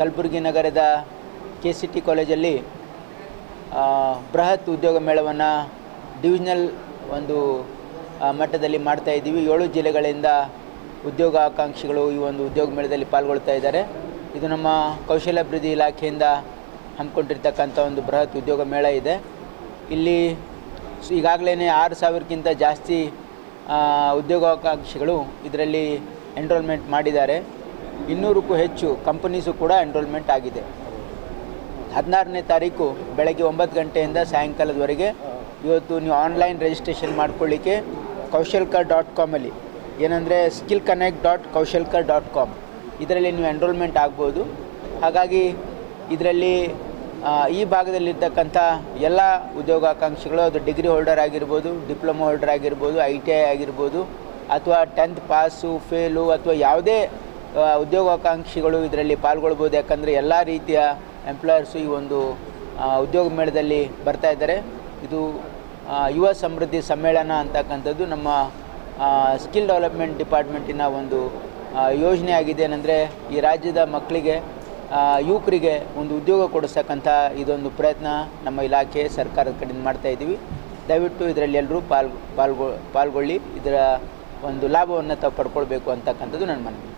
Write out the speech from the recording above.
ಕಲಬುರಗಿ ನಗರದ K C T ಕಾಲೇಜಲ್ಲಿ ಬೃಹತ್ ಉದ್ಯೋಗ ಮೇಳವನ್ನು ಡಿವಿಷನಲ್ ಒಂದು ಮಟ್ಟದಲ್ಲಿ ಮಾಡ್ತಾ ಇದ್ದೀವಿ. ಏಳು ಜಿಲ್ಲೆಗಳಿಂದ ಉದ್ಯೋಗ ಆಕಾಂಕ್ಷಿಗಳು ಈ ಒಂದು ಉದ್ಯೋಗ ಮೇಳದಲ್ಲಿ ಪಾಲ್ಗೊಳ್ತಾ ಇದ್ದಾರೆ. ಇದು ನಮ್ಮ ಕೌಶಲ್ಯಾಭಿವೃದ್ಧಿ ಇಲಾಖೆಯಿಂದ ಹಮ್ಮಿಕೊಂಡಿರ್ತಕ್ಕಂಥ ಒಂದು ಬೃಹತ್ ಉದ್ಯೋಗ ಮೇಳ ಇದೆ. ಇಲ್ಲಿ ಈಗಾಗಲೇ ಆರು ಸಾವಿರಕ್ಕಿಂತ ಜಾಸ್ತಿ ಉದ್ಯೋಗಾಕಾಂಕ್ಷಿಗಳು ಇದರಲ್ಲಿ ಎನ್ರೋಲ್ಮೆಂಟ್ ಮಾಡಿದ್ದಾರೆ. ಇನ್ನೂರಕ್ಕೂ ಹೆಚ್ಚು ಕಂಪನೀಸು ಕೂಡ ಎನ್ರೋಲ್ಮೆಂಟ್ ಆಗಿದೆ. ಹದಿನಾರನೇ ತಾರೀಕು ಬೆಳಗ್ಗೆ ಒಂಬತ್ತು ಗಂಟೆಯಿಂದ ಸಾಯಂಕಾಲದವರೆಗೆ ಇವತ್ತು ನೀವು ಆನ್ಲೈನ್ ರಿಜಿಸ್ಟ್ರೇಷನ್ ಮಾಡ್ಕೊಳ್ಳಿಕ್ಕೆ ಕೌಶಲ್ಕ ಡಾಟ್ ಕಾಮಲ್ಲಿ ಏನಂದರೆ skill connect dot Kaushalka dot com ಇದರಲ್ಲಿ ನೀವು ಎನ್ರೋಲ್ಮೆಂಟ್ ಆಗ್ಬೋದು. ಹಾಗಾಗಿ ಇದರಲ್ಲಿ ಈ ಭಾಗದಲ್ಲಿರ್ತಕ್ಕಂಥ ಎಲ್ಲ ಉದ್ಯೋಗಾಕಾಂಕ್ಷಿಗಳು, ಅದು ಡಿಗ್ರಿ ಹೋಲ್ಡರ್ ಆಗಿರ್ಬೋದು, ಡಿಪ್ಲೊಮಾ ಹೋಲ್ಡರ್ ಆಗಿರ್ಬೋದು, ಐ ಟಿ ಐ ಆಗಿರ್ಬೋದು, ಅಥವಾ ಟೆಂತ್ ಪಾಸು, ಫೇಲು, ಅಥವಾ ಯಾವುದೇ ಉದ್ಯೋಗಾಕಾಂಕ್ಷಿಗಳು ಇದರಲ್ಲಿ ಪಾಲ್ಗೊಳ್ಬೋದು. ಯಾಕಂದರೆ ಎಲ್ಲ ರೀತಿಯ ಎಂಪ್ಲಾಯರ್ಸು ಈ ಒಂದು ಉದ್ಯೋಗ ಮೇಳದಲ್ಲಿ ಬರ್ತಾ ಇದ್ದಾರೆ. ಇದು ಯುವ ಸಮೃದ್ಧಿ ಸಮ್ಮೇಳನ ಅಂತಕ್ಕಂಥದ್ದು ನಮ್ಮ ಸ್ಕಿಲ್ ಡೆವಲಪ್ಮೆಂಟ್ ಡಿಪಾರ್ಟ್ಮೆಂಟಿನ ಒಂದು ಯೋಜನೆ ಆಗಿದೆ. ಏನಂದರೆ ಈ ರಾಜ್ಯದ ಮಕ್ಕಳಿಗೆ ಯುವಕರಿಗೆ ಒಂದು ಉದ್ಯೋಗ ಕೊಡಿಸ್ತಕ್ಕಂಥ ಇದೊಂದು ಪ್ರಯತ್ನ ನಮ್ಮ ಇಲಾಖೆ ಸರ್ಕಾರದ ಕಡೆಯಿಂದ ಮಾಡ್ತಾ ಇದ್ದೀವಿ. ದಯವಿಟ್ಟು ಇದರಲ್ಲಿ ಎಲ್ಲರೂ ಪಾಲ್ ಪಾಲ್ಗೊ ಪಾಲ್ಗೊಳ್ಳಿ. ಇದರ ಒಂದು ಲಾಭವನ್ನು ತಾವು ಪಡ್ಕೊಳ್ಬೇಕು ಅಂತಕ್ಕಂಥದ್ದು ನನ್ನ ಮನವಿ.